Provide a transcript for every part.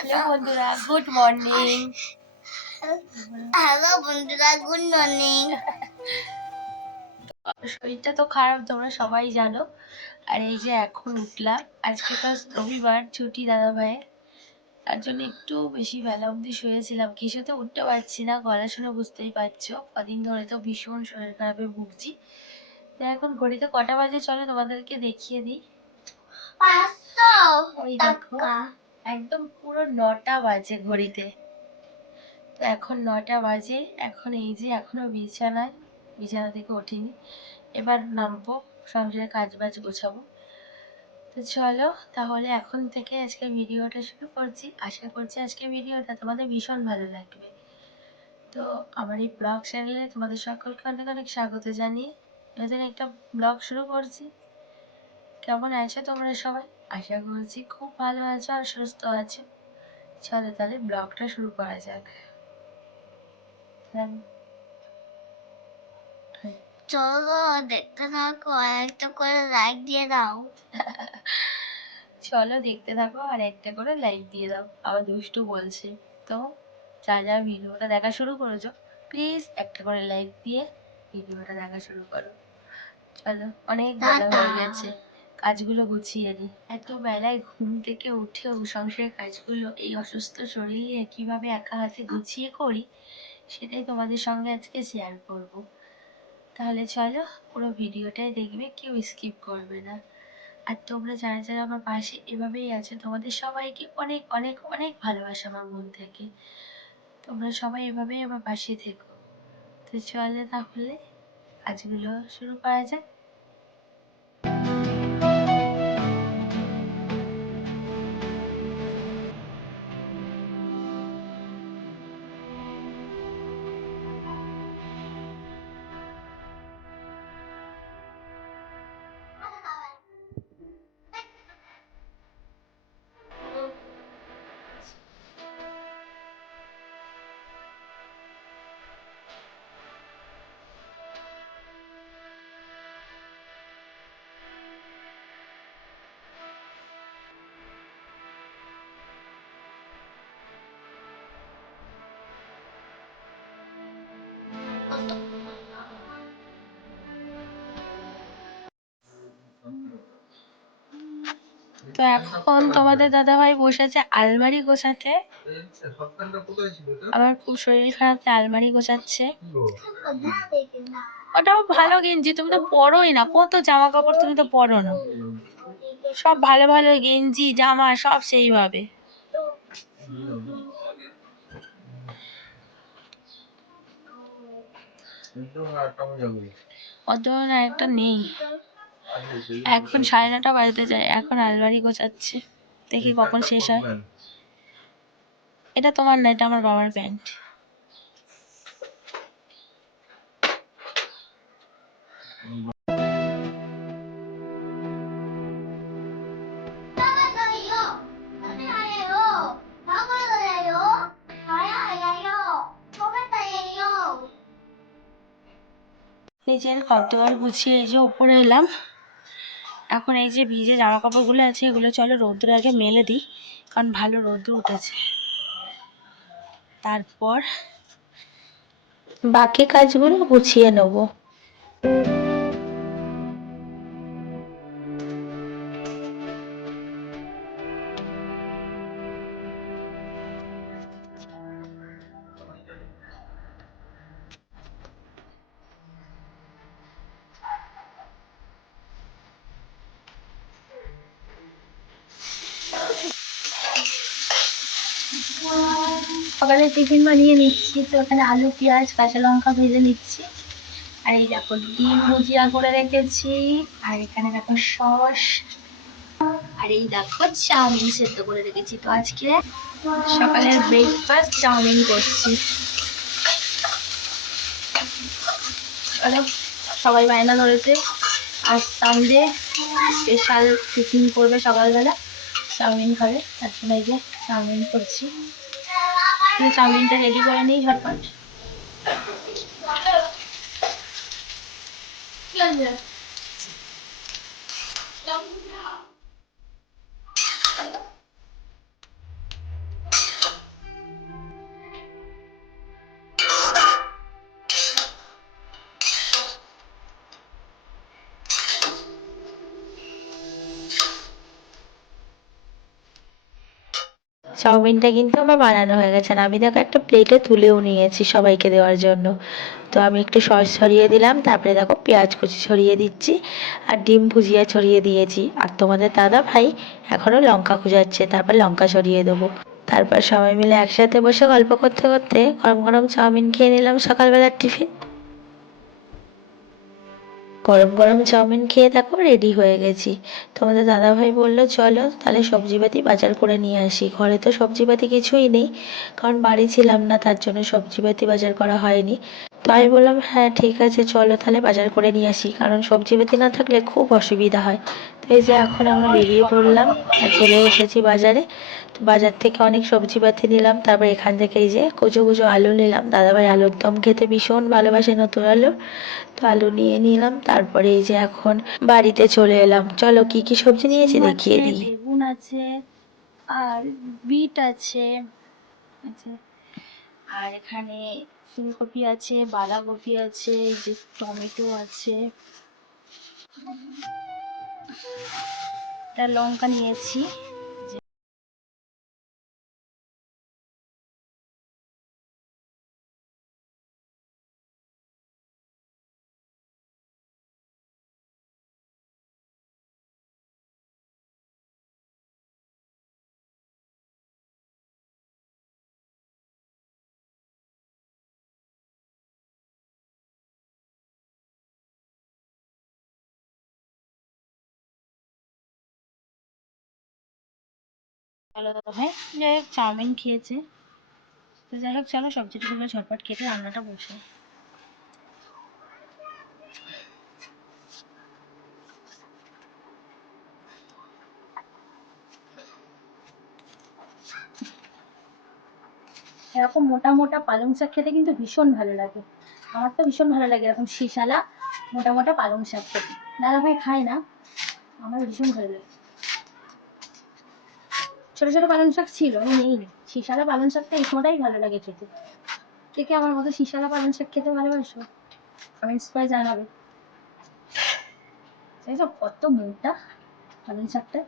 Hello বন্ধুরা good morning. Hello বন্ধুরা good morning. শরীরটা তো খারাপ তোমরা সবাই জানো। আর এই যে এখন উঠলাম আজকে তো রবিবার ছুটি দাদা ভাইয়ের তার জন্য একটু বেশি বেলা অবধি শুয়েছিলাম। কিছুতে উঠতে পারছি না গলা শুনে বুঝতেই পারছ। কদিন ধরে তো ভীষণ শরীর খারাপে ভুগছি। তো এখন ঘড়িতে কটা বাজে চলো তোমাদেরকে দেখিয়ে দিই। ওই দেখো। একদম পুরো নটা বাজে ঘড়িতে। তো এখন নটা বাজে, এখন এই যে এখনও বিছানায়, বিছানা থেকে ওঠিনি এবার নামবো সংসারে কাজ বাজ গোছাবো। তো চলো, তাহলে এখন থেকে আজকে ভিডিওটা শুরু করছি। আশা করছি আজকে ভিডিওটা তোমাদের ভীষণ ভালো লাগবে। তো আমার এই ব্লগ চ্যানেলে তোমাদের সকলকে অনেক অনেক স্বাগত জানিয়ে নতুন একটা ব্লগ শুরু করছি। কেমন আছো তোমরা সবাই? আশা করছি খুব ভালো আছো আর সুস্থ আছো। চলো তাহলে ব্লগটা শুরু করা যাক। হ্যাঁ, চলো দেখতে থাকো আর একটা করে লাইক দিয়ে দাও। চলো দেখতে থাকো আর একটা করে লাইক দিয়ে দাও আবার দুষ্টু বলছে। তো যা যা ভিডিওটা দেখা শুরু করেছ প্লিজ একটা করে লাইক দিয়ে ভিডিওটা দেখা শুরু করো। চলো অনেক বেলা হয়ে গেছে। কাজগুলো গুছিয়ে নিই এত বেলায় ঘুম থেকে উঠেও সংসারের কাজগুলো, এই অসুস্থ শরীর কীভাবে একা হাতে গুছিয়ে করি, সেটাই তোমাদের সঙ্গে আজকে শেয়ার করব। তাহলে চলো, পুরো ভিডিওটাই দেখবে, কেউ স্কিপ করবে না। আর তোমরা যারা যারা আমার পাশে এভাবেই আছো, তোমাদের সবাইকে অনেক অনেক অনেক ভালোবাসা আমার মন থেকে। তোমরা সবাই এভাবেই আমার পাশে থেকো। তো চলে তাহলে, কাজগুলো শুরু করা যাক। তো এখন তোমাদের দাদাভাই বসেছে আলমারি গোছাতে। আমার খুব শরীর খারাপ আলমারি গোছাচ্ছে। ওটাও ভালো গেঞ্জি তুমি তো পরোই না। কত জামা কাপড় তুমি তো পরো না। সব ভালো ভালো গেঞ্জি জামা সব সেইভাবে। অত একটা নেই। এখন সাড়ে নটা বাজতে যায়, এখন আলমারি গোছাচ্ছে। দেখি কখন শেষ হয়। এটা তোমার না, এটা আমার বাবার প্যান্ট। নিজের ঘরদোয়ার গুছিয়ে এই যে ওপরে এলাম। এখন এই যে ভিজে জামা কাপড়গুলো আছে, এগুলো চলো রৌদ্রের আগে মেলে দিই, কারণ ভালো রৌদ্র উঠেছে। তারপর বাকি কাজগুলো গুছিয়ে নেব। সকালে টিফিন বানিয়ে নিচ্ছি, তো এখানে আলু, পেঁয়াজ, কাঁচা লঙ্কা ভেজে নিচ্ছি। আর এই দেখো ডিম ভুজিয়া করে রেখেছি, আর এখানে দেখো সস। আর এই দেখো চাউমিন সেদ্ধ করে রেখেছি। তো আজকে সকালের ব্রেকফাস্ট চাউমিন করছি। সবাই বায়না ধরেছে আর সানডে স্পেশাল টিফিন করবে সকালবেলা। চাউমিন খাবে, তার এই যে চাউমিন করছি। চাউমিনটা রেডি করে নিই ঝটপট। চাউমিনটা কিন্তু আমার বানানো হয়ে গেছে আর আমি দেখো একটা প্লেটে তুলেও নিয়েছি সবাইকে দেওয়ার জন্য। তো আমি একটু সস ছড়িয়ে দিলাম, তারপরে দেখো পেঁয়াজ কুচি ছড়িয়ে দিচ্ছি আর ডিম ভুজিয়া ছড়িয়ে দিয়েছি। আর তোমাদের দাদা ভাই এখনও লঙ্কা খুঁজাচ্ছে, তারপর লঙ্কা ছড়িয়ে দেবো। তারপর সবাই মিলে একসাথে বসে গল্প করতে করতে গরম গরম চাউমিন খেয়ে নিলাম সকালবেলার টিফিন। গরম গরম চাউমিন খেয়ে দেখো রেডি হয়ে গেছি। তোমাদের দাদাভাই বলল, চলো তাহলে সবজিপাতি বাজার করে নিয়ে আসি। ঘরে তো সবজিপাতি কিছুই নেই, কারণ বাড়ি ছিলাম না, তার জন্য সবজিপাতি বাজার করা হয়নি। তো আমি বললাম হ্যাঁ ঠিক আছে, চলো তাহলে বাজার করে নিয়ে আসি, কারণ সবজিপাতি না থাকলে খুব অসুবিধা হয়। তো এই যে এখন আমরা বেরিয়ে পড়লাম, আর চলে এসেছি বাজারে। তো বাজার থেকে অনেক সবজিপাতি নিলাম, তারপর এখান থেকে এই যে কুচো কুচো আলু নিলাম। দাদাভাই আলুর দম খেতে ভীষণ ভালোবাসে নতুন আলু। তো আলু নিয়ে নিলাম তারপরে এই যে এখন বাড়িতে চলে এলাম। চলো কি কি সবজি নিয়েছি দেখিয়ে দিই। বেগুন আছে আর বিট আছে আছে আর এখানে ফুলকপি আছে বাঁধাকপি আছে এই যে টমেটো আছে। একটা লঙ্কা নিয়েছি। ভালো দাদা যাই হোক, চাউমিন খেয়েছে। তো যাই হোক, চলো সবজি টুকুগুলো ঝটপট কেটে রান্নাটা বসে। এরকম মোটা মোটা পালং শাক খেতে কিন্তু ভীষণ ভালো লাগে। আমার তো ভীষণ ভালো লাগে এরকম শিশালা মোটা মোটা পালং শাক খেতে। দাদা ভাই খায় না? আমার ভীষণ ভালো লাগে। ছোট ছোট পালং শাক ছিল নেই শিশালা পালং শাকটা এই সময়টাই ভালো লাগে খেতে। কে কে আমার মতো শিশালা পালং শাক খেতে ভালোবাসো? কমেন্টস করে জানাবে। সেই সব কত মোটা পালং শাকটা।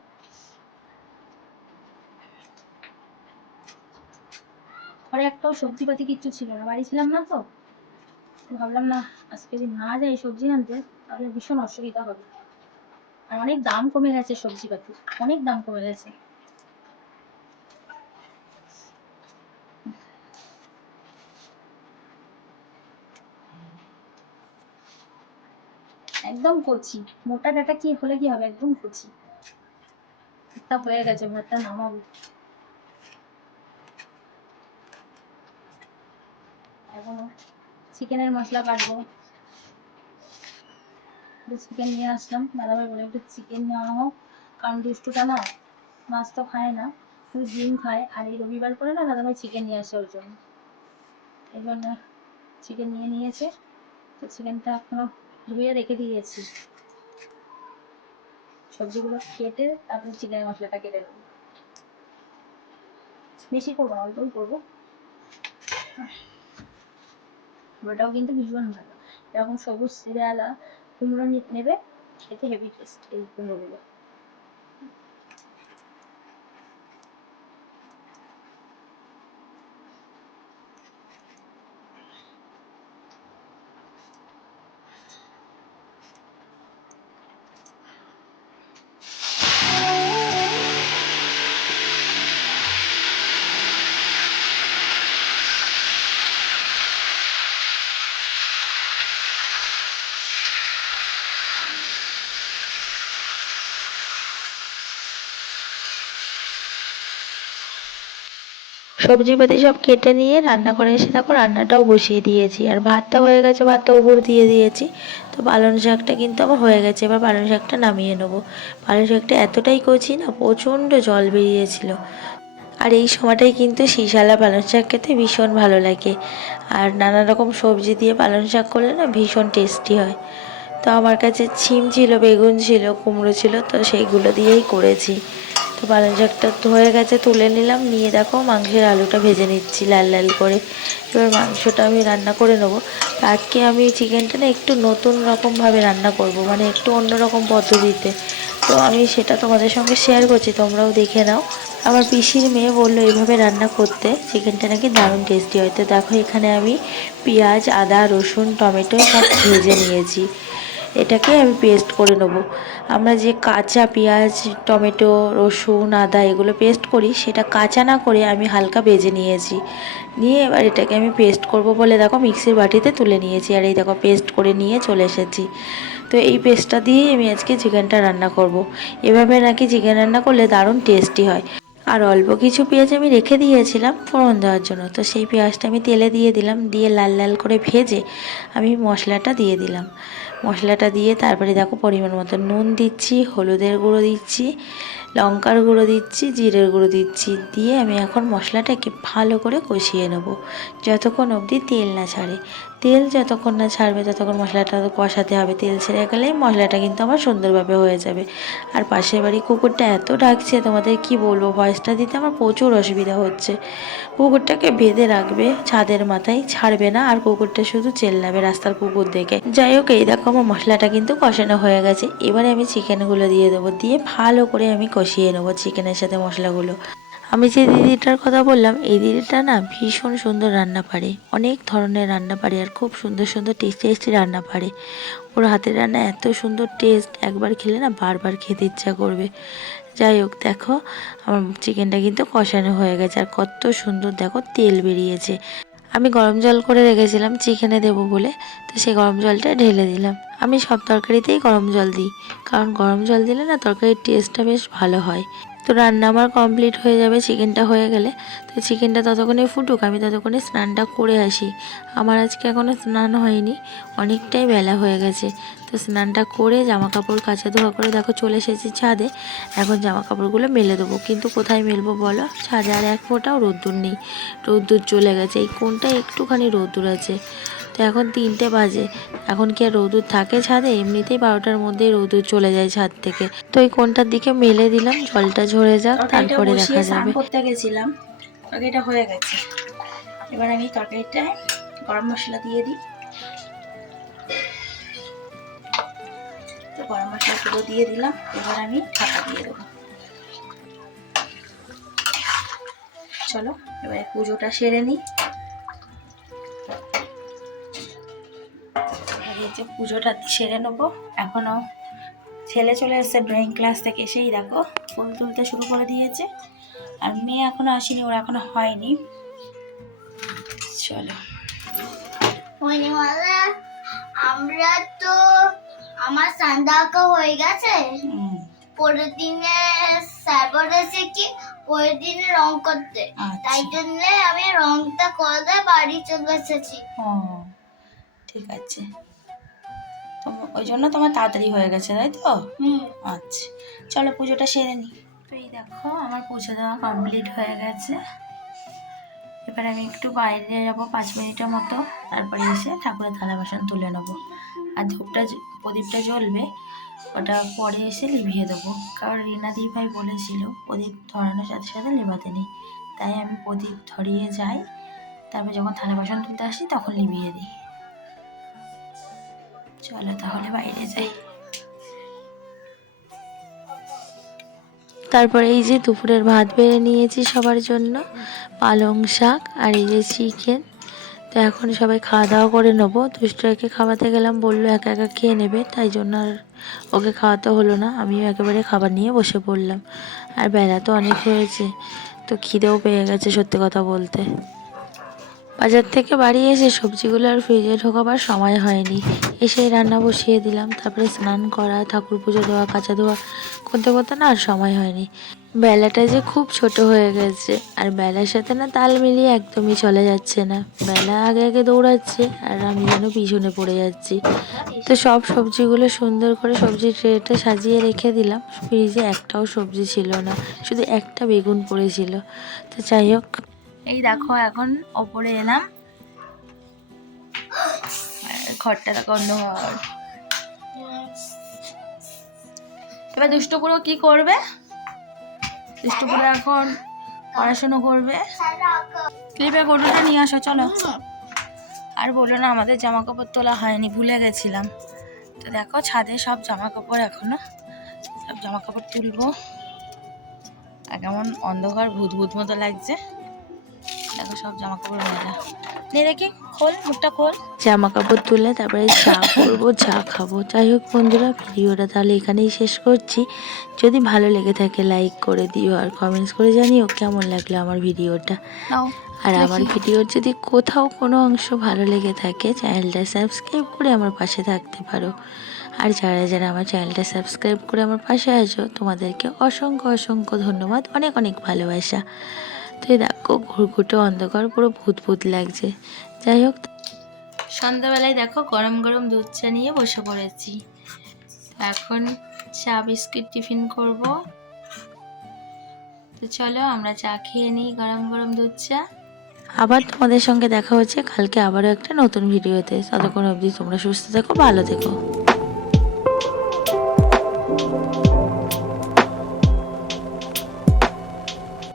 ঘরে একটাও সবজিপাতি কিচ্ছু ছিল না, বাড়ি ছিলাম না তো। তো ভাবলাম, না, আজকে যদি না যাই সবজি আনতে, তাহলে ভীষণ অসুবিধা হবে। আর অনেক দাম কমে গেছে সবজি সবজিপাতি, অনেক দাম কমে গেছে। একদম কচি মোটা ডাটা কি হলে কি হবে? একদম কচি ভাতটা হয়ে গেছে, ভাতটা নামাবো। এখন চিকেনের মশলা কাটবো। চিকেন নিয়ে আসলাম। দাদাভাই বলে একটু চিকেন নেওয়া হোক। কারণ দুষ্টুটা না, মাছ তো খায় না। শুধু ডিম খায়। আর এই রবিবার করে না দাদাভাই চিকেন নিয়ে আসে ওর জন্য। এই জন্য চিকেন নিয়ে নিয়েছে। তো চিকেনটা এখনও ধুয়ে রেখে দিয়েছি। সবজিগুলো কেটে তারপরে চিকেন মশলাটা কেটে নেব। বেশি করব না, অল্পই করব। ওটাও কিন্তু ভীষণ ভালো। এরকম সবুজ সিরিয়ালা কুমড়ো নেবে খেতে হেভি টেস্ট এই কুমড়োগুলো। সবজিপাতি সব কেটে নিয়ে রান্না করে এসে দেখো রান্নাটাও বসিয়ে দিয়েছি। আর ভাতটা হয়ে গেছে, ভাতটা উপর দিয়ে দিয়েছি। তো পালং শাকটা কিন্তু আমার হয়ে গেছে, এবার পালং শাকটা নামিয়ে নেব। পালং শাকটা এতটাই কচি না, প্রচণ্ড জল বেরিয়েছিল। আর এই সময়টাই কিন্তু শিশালা পালং শাক খেতে ভীষণ ভালো লাগে। আর নানা রকম সবজি দিয়ে পালং শাক করলে না ভীষণ টেস্টি হয়। তো আমার কাছে ছিম ছিল, বেগুন ছিল, কুমড়ো ছিল, তো সেইগুলো দিয়েই করেছি। তো পালং হয়ে গেছে, তুলে নিলাম, নিয়ে দেখো মাংসের আলুটা ভেজে নিচ্ছি লাল লাল করে। এবার মাংসটা আমি রান্না করে নেব। আজকে আমি চিকেনটা না একটু নতুন রকমভাবে রান্না করব মানে একটু অন্যরকম পদ্ধতিতে। তো আমি সেটা তোমাদের সঙ্গে শেয়ার করছি, তোমরাও দেখে নাও। আমার পিসির মেয়ে বলল এইভাবে রান্না করতে, চিকেনটা নাকি দারুণ টেস্টি হয়। তো দেখো এখানে আমি পেঁয়াজ, আদা, রসুন, টমেটো সব ভেজে নিয়েছি। এটাকে আমি পেস্ট করে নেব। আমরা যে কাঁচা পেঁয়াজ, টমেটো, রসুন, আদা এগুলো পেস্ট করি, সেটা কাঁচা না করে আমি হালকা ভেজে নিয়েছি। নিয়ে এবার এটাকে আমি পেস্ট করব বলে দেখো মিক্সির বাটিতে তুলে নিয়েছি, আর এই দেখো পেস্ট করে নিয়ে চলে এসেছি। তো এই পেস্টটা দিয়েই আমি আজকে চিকেনটা রান্না করব। এভাবে নাকি চিকেন রান্না করলে দারুণ টেস্টি হয়। আর অল্প কিছু পেঁয়াজ আমি রেখে দিয়েছিলাম ফোড়ন দেওয়ার জন্য। তো সেই পেঁয়াজটা আমি তেলে দিয়ে দিলাম, দিয়ে লাল লাল করে ভেজে আমি মশলাটা দিয়ে দিলাম। মশলাটা দিয়ে তারপরে দেখো পরিমাণ মতো নুন দিচ্ছি, হলুদের গুঁড়ো দিচ্ছি, লঙ্কার গুঁড়ো দিচ্ছি, জিরের গুঁড়ো দিচ্ছি, দিয়ে আমি এখন মশলাটাকে ভালো করে কষিয়ে নেব, যতক্ষণ অবধি তেল না ছাড়ে। তেল যতক্ষণ না ছাড়বে, ততক্ষণ মশলাটা কষাতে হবে। তেল ছেড়ে গেলেই মশলাটা কিন্তু আমার সুন্দরভাবে হয়ে যাবে। আর পাশের বাড়ি কুকুরটা এত ডাকছে, তোমাদের কি বলব? ভয়েসটা দিতে আমার প্রচুর অসুবিধা হচ্ছে। কুকুরটাকে বেঁধে রাখবে ছাদের মাথায়, ছাড়বে না, আর কুকুরটা শুধু চেল্লাবে রাস্তার কুকুর দেখে। যাই হোক, এই দেখো আমার মশলাটা কিন্তু কষানো হয়ে গেছে। এবারে আমি চিকেনগুলো দিয়ে দেবো, দিয়ে ভালো করে আমি কষিয়ে নেব চিকেনের সাথে মশলাগুলো। আমি যে দিদিটার কথা বললাম, এই দিদিটা না ভীষণ সুন্দর রান্না পারে। অনেক ধরনের রান্না পারে আর খুব সুন্দর সুন্দর টেস্টি টেস্টি রান্না পারে। ওর হাতের রান্না এত সুন্দর টেস্ট একবার খেলে না বারবার খেতে ইচ্ছা করবে। যাই হোক, দেখো, আমার চিকেনটা কিন্তু কষানো হয়ে গেছে আর কত সুন্দর দেখো তেল বেরিয়েছে। আমি গরম জল করে রেখেছিলাম চিকেনে দেবো বলে, তো সেই গরম জলটা ঢেলে দিলাম। আমি সব তরকারিতেই গরম জল দিই, কারণ গরম জল দিলে না তরকারির টেস্টটা বেশ ভালো হয়। তো রান্না আমার কমপ্লিট হয়ে যাবে চিকেনটা হয়ে গেলে। তো চিকেনটা ততক্ষণে ফুটুক, আমি ততক্ষণে স্নানটা করে আসি। আমার আজকে এখনও স্নান হয়নি, অনেকটাই বেলা হয়ে গেছে। তো স্নানটা করে জামা কাপড় কাচা ধোয়া করে দেখো চলে এসেছি ছাদে। এখন জামা কাপড়গুলো মেলে দেবো, কিন্তু কোথায় মেলবো বলো? ছাদে আর এক ফোঁটাও রোদ্দুর নেই, রোদ্দুর চলে গেছে। এই কোনটা একটুখানি রোদ্দুর আছে। তো এখন তিনটে বাজে। এখন কি আর রোদুর থাকে ছাদে? এমনিতেই বারোটার মধ্যেই রোদুর চলে যায় ছাদ থেকে। তো এই কোনটার দিকে মেলে দিলাম জলটা ঝরে যাক তারপরে দেখা যাবে। করতে গেছিলাম। তরকারিটা হয়ে গেছে। এবার আমি তরকারিটায় গরম মশলা দিয়ে দিই। তো গরম মশলা পুরো দিয়ে দিলাম। এবার আমি ঢাকা দিয়ে দেবো। চলো এবারে পুজোটা সেরে নিই। এই যে পুজোটা সেরে নেব। এখনও ছেলে চলে এসেছে ড্রয়িং ক্লাস থেকে এসেই দেখো ফুল তুলতে শুরু করে দিয়েছে। আর মেয়ে এখনও আসেনি ওরা এখনও হয়নি। চলো। আমরা তো আমার সান্দা হয়ে গেছে? পরের দিনে স্যার বলেছে কি পরের দিনে রং করতে। আচ্ছা। তাই জন্য আমি রংটা করে বাড়ি চলে এসেছি। ঠিক আছে। ওই জন্য তোমার তাড়াতাড়ি হয়ে গেছে তাই তো? হুম। আচ্ছা চলো পুজোটা সেরে নিই তো এই দেখো আমার পুজো দেওয়া কমপ্লিট হয়ে গেছে। এবার আমি একটু বাইরে যাব পাঁচ মিনিটের মতো। তারপরে এসে ঠাকুরের থালা বাসন তুলে নেব। আর ধূপটা প্রদীপটা জ্বলবে ওটা পরে এসে লিভিয়ে দেবো। কারণ রিনাদি ভাই বলেছিল প্রদীপ ধরানোর সাথে সাথে নেভাতে নেই। তাই আমি প্রদীপ ধরিয়ে যাই তারপর যখন থালা বাসন তুলতে আসি তখন লিভিয়ে দিই। চলো তাহলে বাইরে যাই। তারপরে এই যে দুপুরের ভাত বেড়ে নিয়েছি সবার জন্য, পালং শাক আর এই যে চিকেন। তো এখন সবাই খাওয়া দাওয়া করে নেব। দুষ্টকে খাওয়াতে গেলাম, বলল একা একা খেয়ে নেবে, তাই জন্য আর ওকে খাওয়াতে হলো না। আমিও একেবারে খাবার নিয়ে বসে পড়লাম। আর বেলা তো অনেক হয়েছে, তো খিদেও পেয়ে গেছে সত্যি কথা বলতে। বাজার থেকে বাড়ি এসে সবজিগুলো আর ফ্রিজে ঢোকাবার সময় হয়নি। এসেই রান্না বসিয়ে দিলাম, তারপরে স্নান করা, ঠাকুর পুজো দেওয়া, কাঁচা ধোয়া করতে করতে না আর সময় হয়নি। বেলাটা যে খুব ছোট হয়ে গেছে, আর বেলার সাথে না তাল মিলিয়ে একদমই চলে যাচ্ছে না। বেলা আগে আগে দৌড়াচ্ছে, আর আমি যেন পিছনে পড়ে যাচ্ছি। তো সব সবজিগুলো সুন্দর করে সবজির ট্রেতে সাজিয়ে রেখে দিলাম। ফ্রিজে একটাও সবজি ছিল না, শুধু একটা বেগুন পড়েছিল। তো যাই হোক এই দেখো, এখন ওপরে এলাম। ঘরটা দেখো অন্য ঘর এবার দুষ্টপুরো কি করবে? দুষ্টপুরো এখন পড়াশুনো করবে। ক্লিপের গরুটা নিয়ে আসো, চলো। আর বলো না, আমাদের জামা কাপড় তোলা হয়নি, ভুলে গেছিলাম। তো দেখো, ছাদে সব জামা কাপড় এখনও। সব জামা কাপড় তুলবো। আর কেমন অন্ধকার ভূত ভূত মতো লাগছে। দেখো সব জামা কাপড় মেলা নে দেখি খোল মুখটা খোল। জামা কাপড় তুলে তারপরে চা করব চা খাব। যাই হোক বন্ধুরা ভিডিওটা তাহলে এখানেই শেষ করছি। যদি ভালো লেগে থাকে লাইক করে দিও আর কমেন্টস করে জানিও কেমন লাগল আমার ভিডিওটা। আর আমার ভিডিওর যদি কোথাও কোনো অংশ ভালো লেগে থাকে চ্যানেলটা সাবস্ক্রাইব করে আমার পাশে থাকতে পারো। আর যারা যারা আমার চ্যানেলটা সাবস্ক্রাইব করে আমার পাশে আসো তোমাদেরকে অসংখ্য অসংখ্য ধন্যবাদ। অনেক অনেক ভালোবাসা। তো দেখো ঘুরঘুটো অন্ধকার, পুরো ভূত ভূত লাগছে। যাই হোক, সন্ধ্যাবেলায় দেখো গরম গরম দুধ চা নিয়ে বসে পড়েছি। এখন চা বিস্কিট টিফিন করব। তো চলো আমরা চা খেয়ে নিই গরম গরম দুধ চা। আবার তোমাদের সঙ্গে দেখা হচ্ছে, কালকে আবারও একটা নতুন ভিডিওতে। ততক্ষণ অবধি তোমরা সুস্থ থেকো, ভালো থেকো।